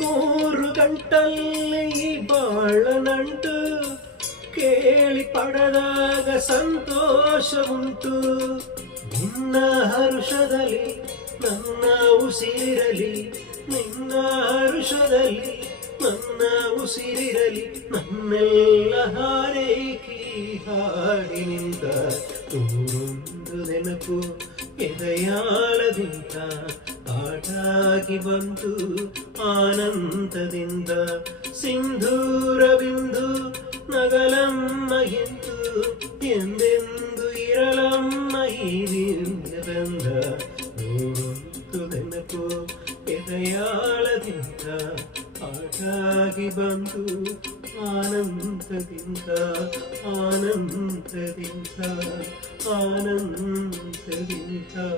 ಮೂರು ಗಂಟಲ್ಲಿ ಬಾಳನಂಟು ಕೇಳಿ ಪಡೆದಾಗ ಸಂತೋಷ ಉಂಟು. ನಿನ್ನ ಹರುಷದಲ್ಲಿ ನನ್ನ ಉಸಿರಲಿ, ನಿನ್ನ ಹರುಷದಲ್ಲಿ ನನ್ನ ಉಸಿರಿರಲಿ, ನನ್ನೆಲ್ಲ ಹಾರೈಕಿ ಹಾಡಿನಿಂದ ನೂರೊಂದು ನೆನಪು ಎದೆಯಾಳದಿಂದ ಆಟಾಗಿ ಬಂತು ಆನಂದದಿಂದ. ಸಿಂಧೂರ ಬಿಂದು ನಗಲಮ್ಮ ಎಂದು ಎಂದೆಂದು ಇರಲಮ್ಮ ಈ ದಿನದಂದ. ನೂರೊಂದು ನೆನಪು ಎದೆಯಾಳದಿಂದ ಆಟಾಗಿ ಬಂತು ಆನಂದದಿಂದ ಆನಂದದಿಂದ ಆನಂದದಿಂದ.